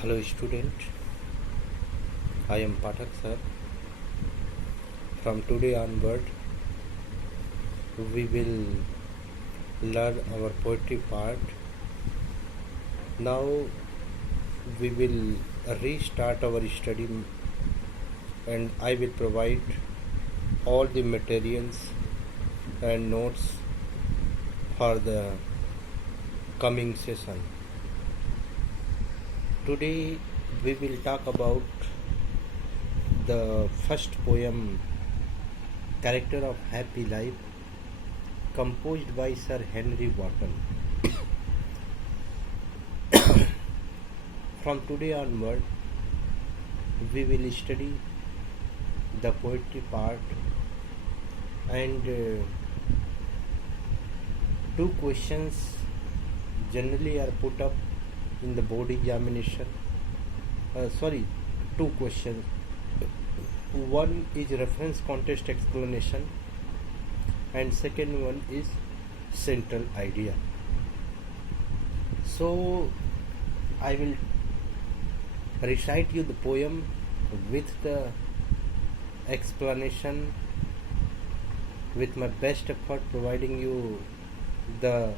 Hello student, I am Pathak sir. From today onward, we will learn our poetry part. Now we will restart our study and I will provide all the materials and notes for the coming session. Today we will talk about the first poem, Character of Happy Life, composed by Sir Henry Wotton. From today onward, we will study the poetry part and two questions generally are put up in the board examination. Two questions. One is reference context explanation and second one is central idea. So I will recite you the poem with the explanation with my best effort, providing you the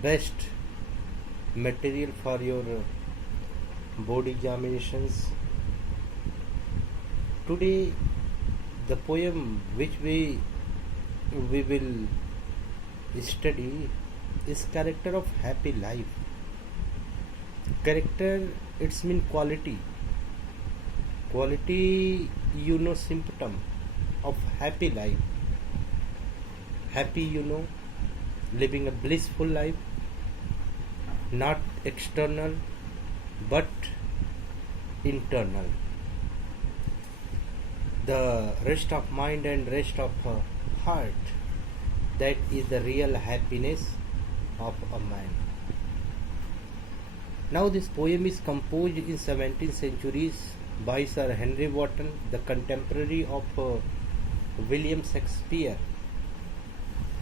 best material for your board examinations. Today the poem which we will study is Character of Happy Life. Character, it's mean quality. Quality, symptom of happy life. Happy, living a blissful life, not external but internal. The rest of mind and rest of heart, that is the real happiness of a man. Now this poem is composed in 17th centuries by Sir Henry Wotton, the contemporary of William Shakespeare.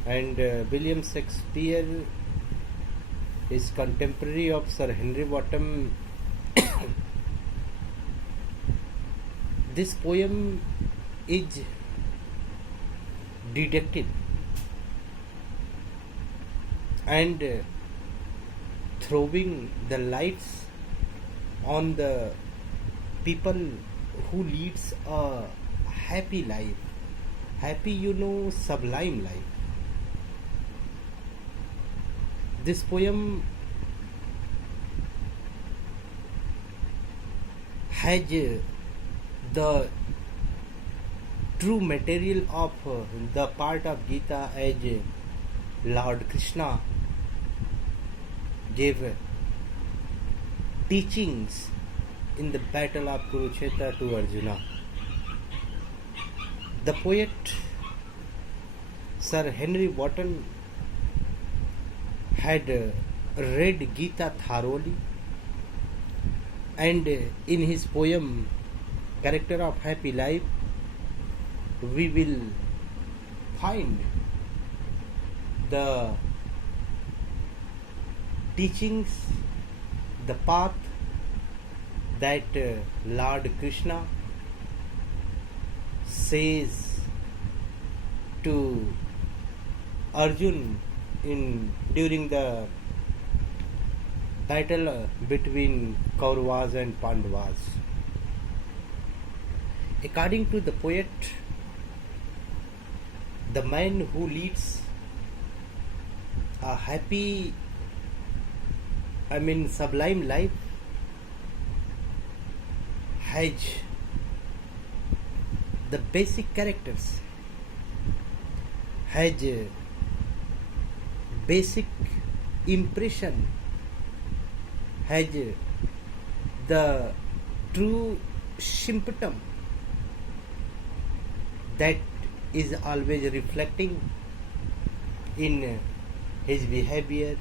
And William Shakespeare is contemporary of Sir Henry Wotton. This poem is didactic and throwing the lights on the people who leads a happy life. Happy, sublime life. This poem has the true material of the part of Gita as Lord Krishna gave teachings in the battle of Kurukshetra to Arjuna. The poet Sir Henry Wotton had read Gita thoroughly, and in his poem Character of Happy Life we will find the teachings, the path that Lord Krishna says to Arjun during the battle between Kauravas and Pandavas. According to the poet, the man who leads a happy, sublime life has the basic characters, has basic impression, has the true symptom that is always reflecting in his behavior,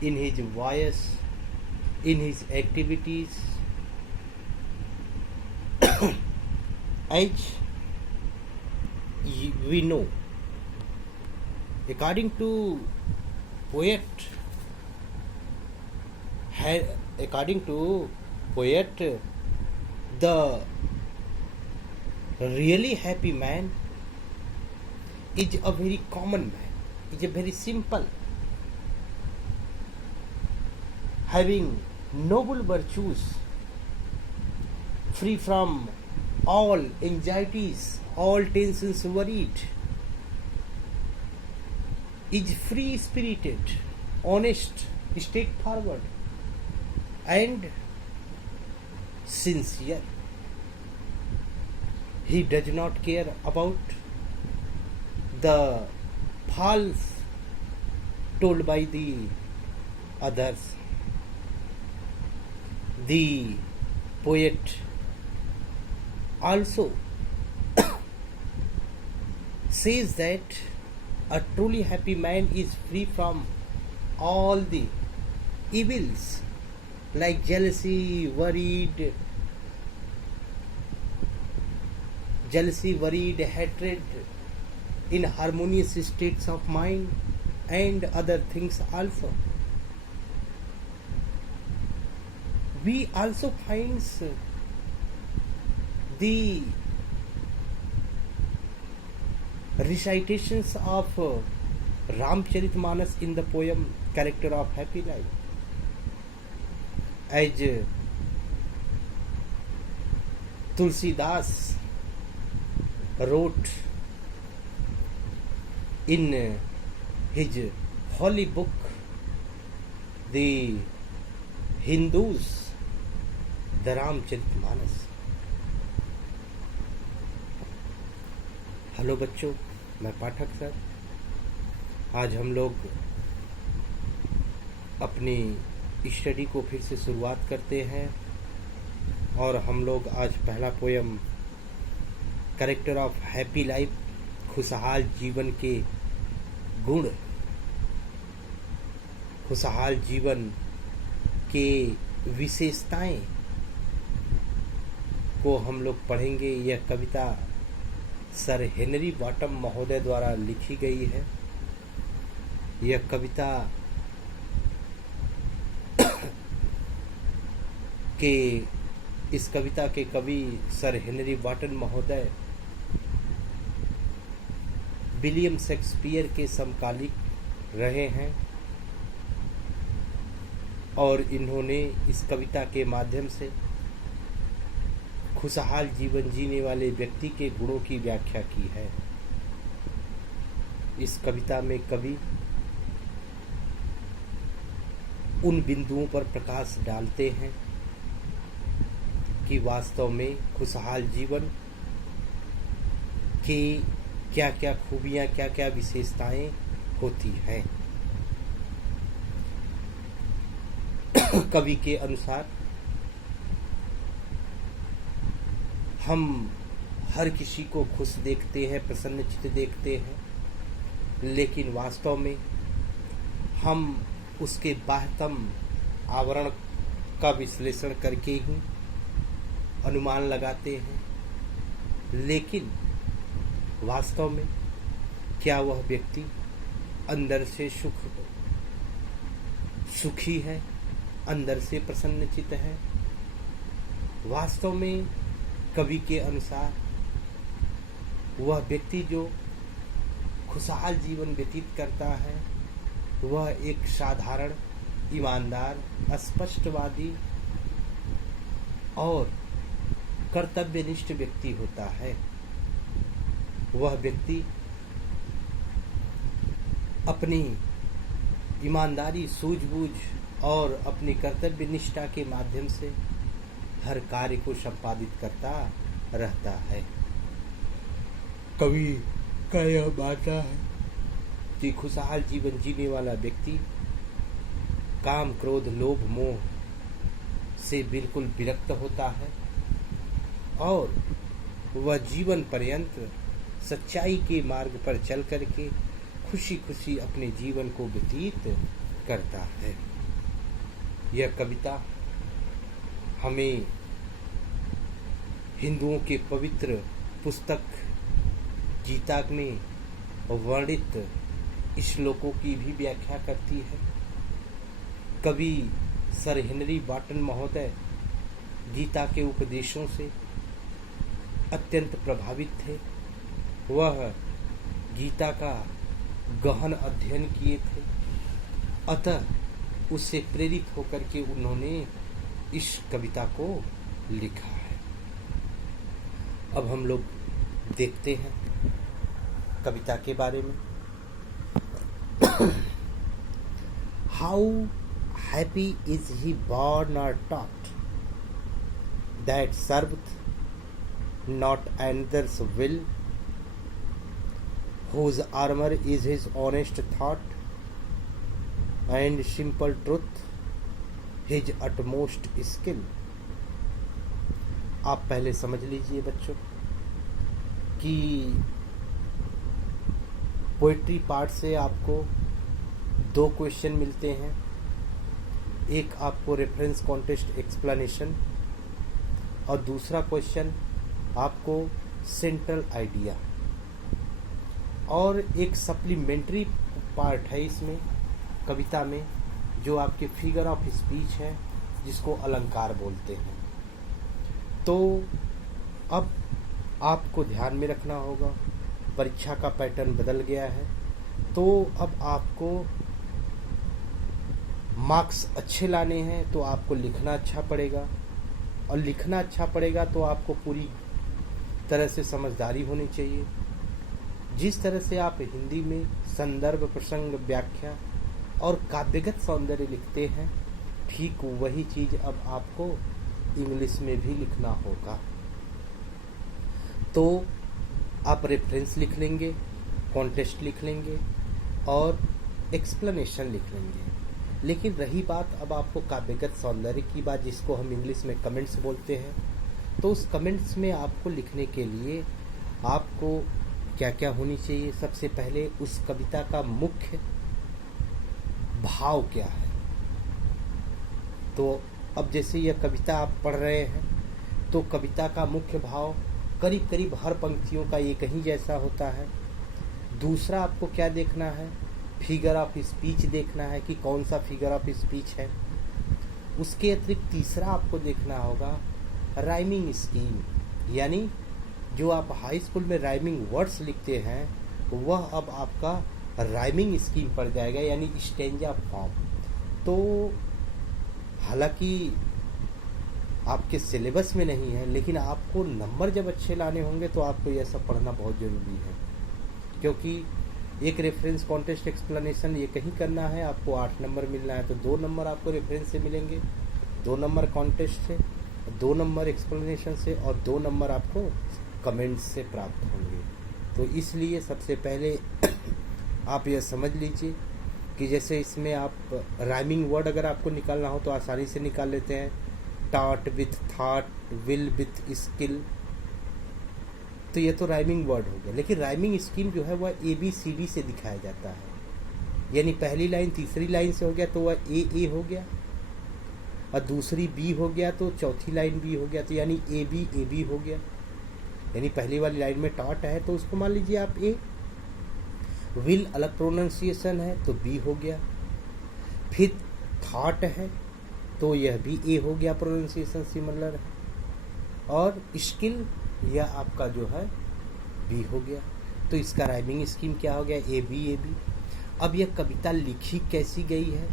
in his voice, in his activities. As we know, according to poet, according to poet, the really happy man is a very common man, is a very simple, having noble virtues, free from all anxieties, all tensions, worried, is free spirited, honest, straightforward, and sincere. He does not care about the false told by the others. The poet also says that a truly happy man is free from all the evils like jealousy, worried, hatred, inharmonious states of mind, and other things also. We also find the recitations of Ramcharitmanas in the poem Character of Happy Life. As Tulsidas wrote in his holy book, the Hindus, the Ramcharitmanas. Hello बच्चों, मैं पाठक sir. आज हम लोग अपनी study को फिर से शुरुआत करते हैं और हम लोग आज पहला poem character of happy life, खुशहाल जीवन के गुण, खुशहाल जीवन के विशेषताएं को हम लोग पढ़ेंगे। यह कविता सर हेनरी बॉटम महोदय द्वारा लिखी गई है। यह कविता इस कविता के कवि सर हेनरी बॉटम महोदय विलियम शेक्सपियर के समकालिक रहे हैं और इन्होंने इस कविता के माध्यम से खुशहाल जीवन जीने वाले व्यक्ति के गुणों की व्याख्या की है। इस कविता में कवि उन बिंदुओं पर प्रकाश डालते हैं कि वास्तव में खुशहाल जीवन की क्या क्या खूबियां, क्या क्या विशेषताएं होती हैं। कवि के अनुसार हम हर किसी को खुश देखते हैं, प्रसन्नचित्त देखते हैं, लेकिन वास्तव में हम उसके बाह्यतम आवरण का विश्लेषण करके ही अनुमान लगाते हैं। लेकिन वास्तव में क्या वह व्यक्ति अंदर से सुखी है, अंदर से प्रसन्नचित्त है? वास्तव में कवि के अनुसार वह व्यक्ति जो खुशहाल जीवन व्यतीत करता है वह एक साधारण, ईमानदार, स्पष्टवादी और कर्तव्यनिष्ठ व्यक्ति होता है। वह व्यक्ति अपनी ईमानदारी, सूझबूझ और अपनी कर्तव्य निष्ठा के माध्यम से हर कार्य को संपादित करता रहता है। कवि का यह मानना है कि खुशहाल जीवन जीने वाला व्यक्ति काम, क्रोध, लोभ, मोह से बिल्कुल विरक्त होता है और वह जीवन पर्यंत सच्चाई के मार्ग पर चल करके खुशी खुशी अपने जीवन को व्यतीत करता है। यह कविता हमें हिंदुओं के पवित्र पुस्तक गीता में वर्णित श्लोकों की भी व्याख्या करती है। कवि सर हेनरी वॉटन महोदय गीता के उपदेशों से अत्यंत प्रभावित थे। वह गीता का गहन अध्ययन किए थे, अतः उससे प्रेरित होकर के उन्होंने इस कविता को लिखा है। अब हम लोग देखते हैं कविता के बारे में। How happy is he born or taught, that serveth not another's will, whose armor is his honest thought, and simple truth his utmost skill। आप पहले समझ लीजिए बच्चों कि पोइट्री पार्ट से आपको 2 क्वेश्चन मिलते हैं। एक आपको रेफरेंस कॉन्टेस्ट एक्सप्लेनेशन और दूसरा क्वेश्चन आपको सेंट्रल आइडिया, और एक सप्लीमेंट्री पार्ट है इसमें कविता में जो आपके फिगर ऑफ स्पीच है, जिसको अलंकार बोलते हैं। तो अब आपको ध्यान में रखना होगा, परीक्षा का पैटर्न बदल गया है, तो अब आपको मार्क्स अच्छे लाने हैं तो आपको लिखना अच्छा पड़ेगा, और लिखना अच्छा पड़ेगा तो आपको पूरी तरह से समझदारी होनी चाहिए। जिस तरह से आप हिंदी में संदर्भ, प्रसंग, व्याख्या और काव्यगत सौंदर्य लिखते हैं, ठीक वही चीज अब आपको इंग्लिश में भी लिखना होगा। तो आप रेफरेंस लिख लेंगे, कॉन्टेस्ट लिख लेंगे और एक्सप्लेनेशन लिख लेंगे। लेकिन रही बात अब आपको काव्यगत सौंदर्य की बात, जिसको हम इंग्लिश में कमेंट्स बोलते हैं, तो उस कमेंट्स में आपको लिखने के लिए आपको क्या क्या होनी चाहिए। सबसे पहले उस कविता का मुख्य भाव क्या है। तो अब जैसे यह कविता आप पढ़ रहे हैं तो कविता का मुख्य भाव करीब करीब हर पंक्तियों का एक ही जैसा होता है। दूसरा आपको क्या देखना है, फिगर ऑफ स्पीच देखना है कि कौन सा फिगर ऑफ स्पीच है। उसके अतिरिक्त तीसरा आपको देखना होगा राइमिंग स्कीम, यानी जो आप हाई स्कूल में राइमिंग वर्ड्स लिखते हैं वह अब आपका राइमिंग स्कीम पड़ जाएगा, यानी स्टेंजा फॉर्म। तो हालांकि आपके सिलेबस में नहीं है, लेकिन आपको नंबर जब अच्छे लाने होंगे तो आपको यह सब पढ़ना बहुत ज़रूरी है, क्योंकि एक रेफरेंस कॉन्टेस्ट एक्सप्लेनेशन ये कहीं करना है, आपको 8 नंबर मिलना है, तो 2 नंबर आपको रेफरेंस से मिलेंगे, 2 नंबर कॉन्टेस्ट से, 2 नंबर एक्सप्लेनेशन से और 2 नंबर आपको कमेंट्स से प्राप्त होंगे। तो इसलिए सबसे पहले आप यह समझ लीजिए कि जैसे इसमें आप राइमिंग वर्ड अगर आपको निकालना हो तो आसानी से निकाल लेते हैं, taught with thought, will with skill, तो ये तो राइमिंग वर्ड हो गया। लेकिन राइमिंग स्कीम जो है वह ABCD से दिखाया जाता है, यानी पहली लाइन तीसरी लाइन से हो गया तो वह A हो गया, और दूसरी B हो गया तो चौथी लाइन B हो गया, तो यानी AB हो गया। यानी पहली वाली लाइन में टॉट है तो उसको मान लीजिए आप A, विल अलग प्रोनाउंसिएशन है तो B हो गया, फिर थॉट है तो यह भी A हो गया, प्रोनाउंसिएशन सिमिलर है, और स्किल यह आपका जो है B हो गया। तो इसका राइमिंग स्कीम क्या हो गया, AB। अब यह कविता लिखी कैसी गई है,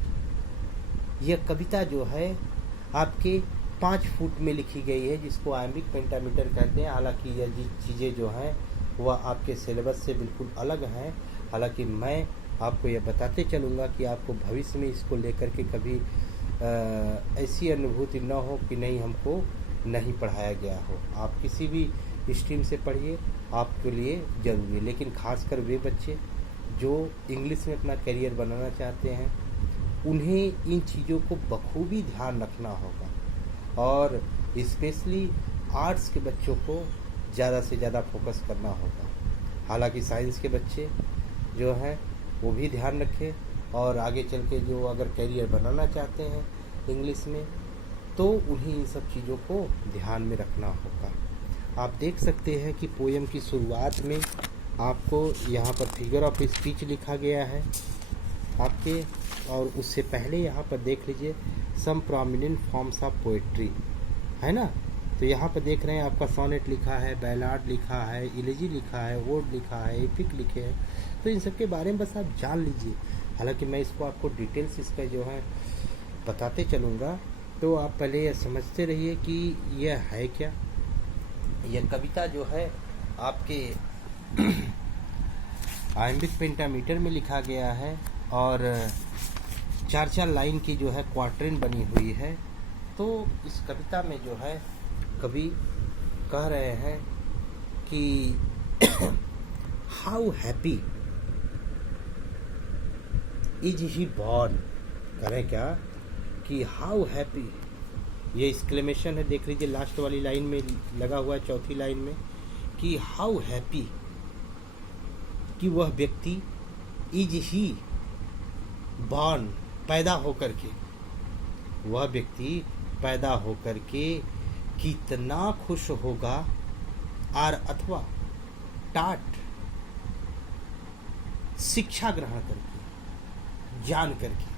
यह कविता जो है आपके 5 फुट में लिखी गई है, जिसको आयम्बिक पेंटामीटर कहते हैं। हालांकि यह चीज़ें जो हैं वह आपके सिलेबस से बिल्कुल अलग हैं। हालांकि मैं आपको यह बताते चलूँगा कि आपको भविष्य में इसको लेकर के कभी ऐसी अनुभूति न हो कि नहीं हमको नहीं पढ़ाया गया हो। आप किसी भी स्ट्रीम से पढ़िए, आपके लिए ज़रूरी है। लेकिन खासकर वे बच्चे जो इंग्लिश में अपना करियर बनाना चाहते हैं, उन्हें इन चीज़ों को बखूबी ध्यान रखना होगा, और स्पेशली आर्ट्स के बच्चों को ज़्यादा से ज़्यादा फोकस करना होगा। हालांकि साइंस के बच्चे जो हैं वो भी ध्यान रखें, और आगे चल के जो अगर करियर बनाना चाहते हैं इंग्लिश में, तो उन्हें इन सब चीज़ों को ध्यान में रखना होगा। आप देख सकते हैं कि पोएम की शुरुआत में आपको यहाँ पर फिगर ऑफ स्पीच लिखा गया है आपके, और उससे पहले यहाँ पर देख लीजिए some prominent forms of poetry, है ना। तो यहाँ पर देख रहे हैं आपका सोनेट लिखा है, बैलार्ड लिखा है, इलेजी लिखा है, ओड लिखा है, एपिक लिखे हैं। तो इन सब के बारे में बस आप जान लीजिए। हालांकि मैं इसको आपको डिटेल्स इसका जो है बताते चलूँगा, तो आप पहले यह समझते रहिए कि यह है क्या। यह कविता जो है आपके आयम्बिक पेंटामीटर में लिखा गया है और 4-4 लाइन की जो है क्वार्टरिन बनी हुई है। तो इस कविता में जो है कवि कह रहे हैं कि how happy is he born, कह रहे हैं क्या कि हाउ हैप्पी, ये एक्सक्लेमेशन है, देख लीजिए लास्ट वाली लाइन में लगा हुआ है, चौथी लाइन में, कि हाउ हैप्पी, कि वह व्यक्ति इज ही बॉर्न, पैदा होकर के, वह व्यक्ति पैदा होकर के कितना खुश होगा, और अथवा टाट, शिक्षा ग्रहण करके, जान करके,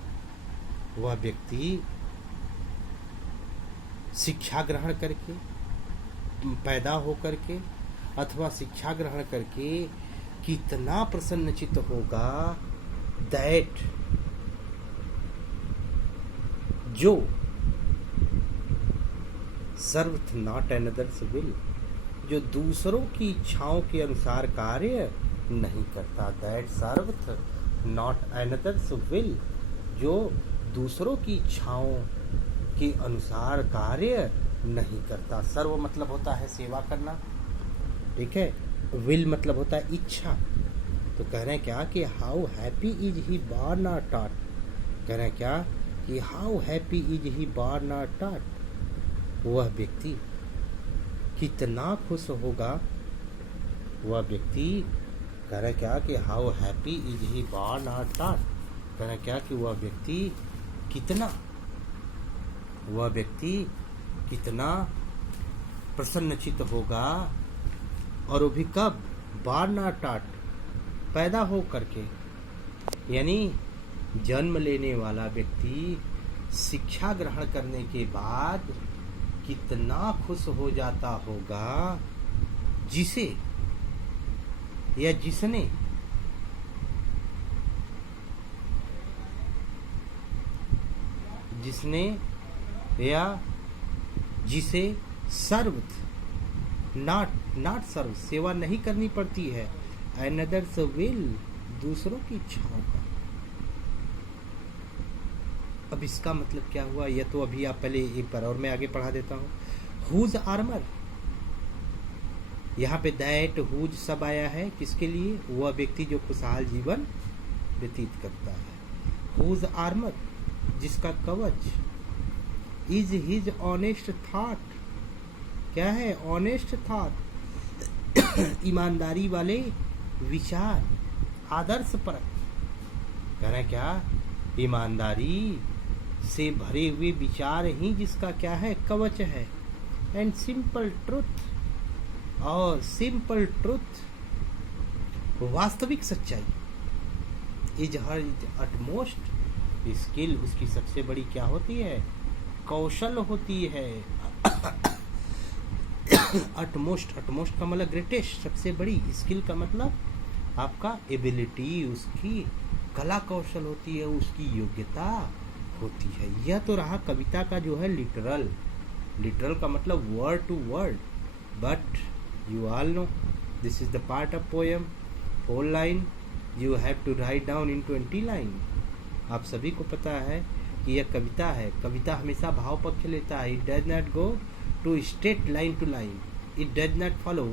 वह व्यक्ति शिक्षा ग्रहण करके, पैदा होकर के अथवा शिक्षा ग्रहण करके कितना प्रसन्नचित्त होगा, दैट, जो सर्वथ नॉट एनदर्स विल, जो दूसरों की इच्छाओं के अनुसार कार्य नहीं करता, दैट सर्वथ नॉट एनदर्स विल, जो दूसरों की इच्छाओं के अनुसार कार्य नहीं करता। सर्व मतलब होता है सेवा करना, ठीक है। विल मतलब होता है इच्छा। तो कह रहे हैं क्या कि how happy is he born or taught, कह रहे हैं क्या कि how happy is he born or taught, वह व्यक्ति कितना खुश होगा, वह व्यक्ति, कह रहे हैं क्या कि how happy is he born or taught, कह रहे हैं क्या कि वह व्यक्ति कितना, वह व्यक्ति कितना प्रसन्नचित्त होगा, और वो भी कब, बॉर्न आर टॉट, पैदा हो करके, यानी जन्म लेने वाला व्यक्ति शिक्षा ग्रहण करने के बाद कितना खुश हो जाता होगा, जिसे या जिसने या जिसे सर्वथ नॉट सर्व, सेवा नहीं करनी पड़ती है, अनदर्स विल, दूसरों की इच्छाओं का। अब इसका मतलब क्या हुआ, यह तो अभी आप पहले एक बार और मैं आगे पढ़ा देता हूँ। हुज आर्मर, यहाँ पे दैट हुज सब आया है, किसके लिए, वह व्यक्ति जो खुशहाल जीवन व्यतीत करता है। हुज आर्मर, जिसका कवच, इज हिज ऑनेस्ट थॉट, क्या है, ऑनेस्ट थॉट, ईमानदारी वाले विचार, आदर्श परक, कह रहे हैं क्या, ईमानदारी से भरे हुए विचार ही जिसका क्या है, कवच है। एंड सिंपल ट्रुथ, और सिंपल ट्रुथ, वास्तविक सच्चाई, इज हर अटमोस्ट स्किल, उसकी सबसे बड़ी क्या होती है, कौशल होती है। अटमोस्ट, अटमोस्ट का मतलब ग्रेटेस्ट, सबसे बड़ी, स्किल का मतलब आपका एबिलिटी, उसकी कला कौशल होती है, उसकी योग्यता होती है। यह तो रहा कविता का जो है लिटरल, लिटरल का मतलब word to word, but you all know this is the part of poem, 4 line you have to write down in 20 line। आप सभी को पता है कि यह कविता है, कविता हमेशा भाव पक्ष लेता है। It does not go to straight line to line, it does not follow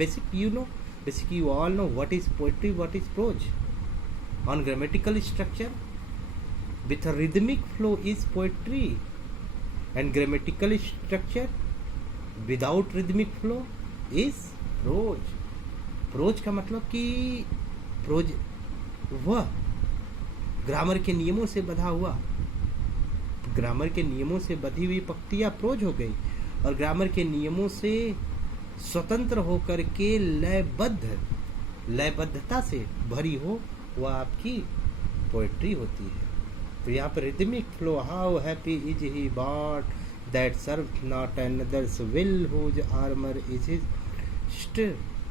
basic, you know, basic you all know what is poetry, what is prose। On grammatical structure with a rhythmic flow is poetry, and grammatical structure without rhythmic flow is prose. Prose का मतलब कि pros वह grammar के नियमों से बधा हुआ, grammar के नियमों से बधी हुई पंक्तियां प्रोज हो गई, और ग्रामर के नियमों से स्वतंत्र होकर के लयबद्धता से भरी हो, वह आपकी पोएट्री होती है। तो यहाँ पर rhythmic flow, how happy is he बॉट that serve not another's will whose armour is his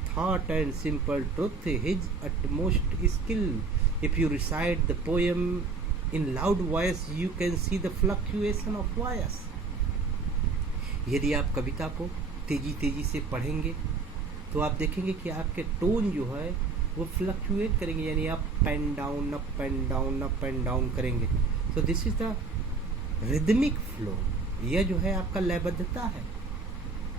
thought and simple truth his utmost skill. If you recite the poem in loud voice you can see the fluctuation of voice. यदि आप कविता को तेजी तेजी से पढ़ेंगे तो आप देखेंगे कि आपके टोन जो है वो फ्लक्चुएट करेंगे, यानी up and down up and down up and down करेंगे. तो this is the rhythmic flow. यह जो है आपका लयबद्धता है.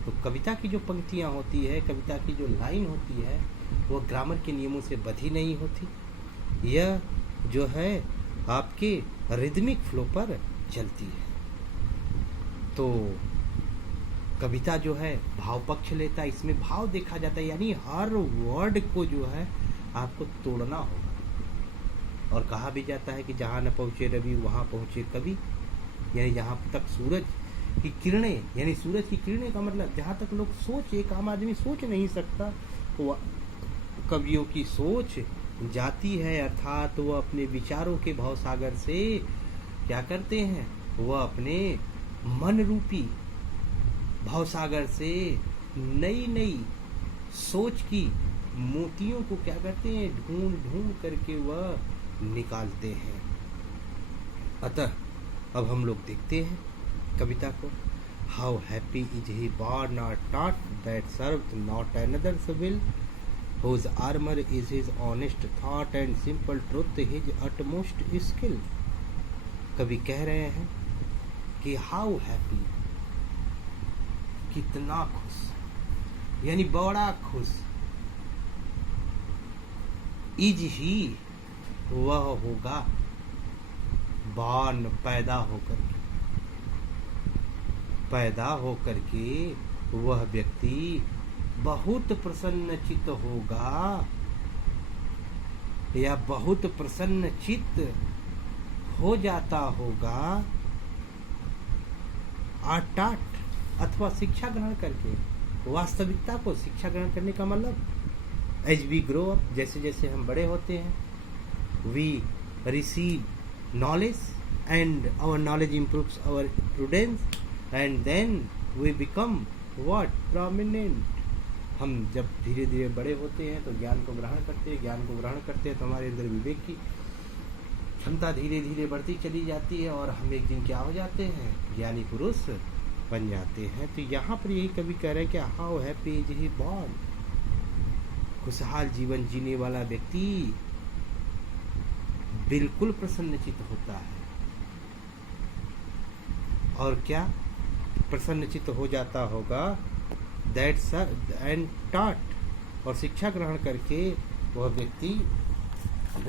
तो कविता की जो पंक्तियाँ होती है, कविता की जो लाइन होती है, वो ग्रामर के नियमों से बधी नहीं होती. यह जो है आपके रिदमिक फ्लो पर चलती है. तो कविता जो है भाव पक्ष लेता है, इसमें भाव देखा जाता है, यानी हर वर्ड को जो है आपको तोड़ना होगा. और कहा भी जाता है कि जहाँ न पहुँचे रवि वहाँ पहुँचे कवि, यानी जहाँ तक सूरज की किरणें, यानी सूरज की किरणें का मतलब जहाँ तक लोग सोच, एक आम आदमी सोच नहीं सकता, वो कवियों की सोच जाती है. अर्थात वो अपने विचारों के भावसागर से क्या करते हैं, वह अपने मन रूपी भावसागर से नई नई सोच की मोतियों को क्या करते हैं, ढूंढ ढूंढ करके वह निकालते हैं. अतः अब हम लोग देखते हैं कविता को. How happy is he born or taught that serve not another's will whose armour is his honest thought and simple truth his utmost skill. कवि कह रहे हैं कि हाउ हैप्पी, कितना खुश, यानी बड़ा खुश, इज ही वह होगा, बॉर्न पैदा होकर के वह व्यक्ति बहुत प्रसन्नचित होगा, या बहुत प्रसन्नचित हो जाता होगा. आटाट अथवा शिक्षा ग्रहण करके, वास्तविकता को शिक्षा ग्रहण करने का मतलब एज वी ग्रो अप, जैसे जैसे हम बड़े होते हैं, we receive knowledge and our knowledge improves our prudence and then we become what, prominent. हम जब धीरे धीरे बड़े होते हैं तो ज्ञान को ग्रहण करते हैं, ज्ञान को ग्रहण करते हैं तो हमारे अंदर विवेक की क्षमता धीरे धीरे बढ़ती चली जाती है और हम एक दिन क्या हो जाते हैं, ज्ञानी पुरुष बन जाते हैं. तो यहाँ पर यही कवि कह रहे हैं कि how happy is he born. खुशहाल जीवन जीने वाला व्यक्ति बिल्कुल प्रसन्नचित होता है. और क्या प्रसन्नचित हो जाता होगा, दैट्स एंड टॉट, और शिक्षा ग्रहण करके वह व्यक्ति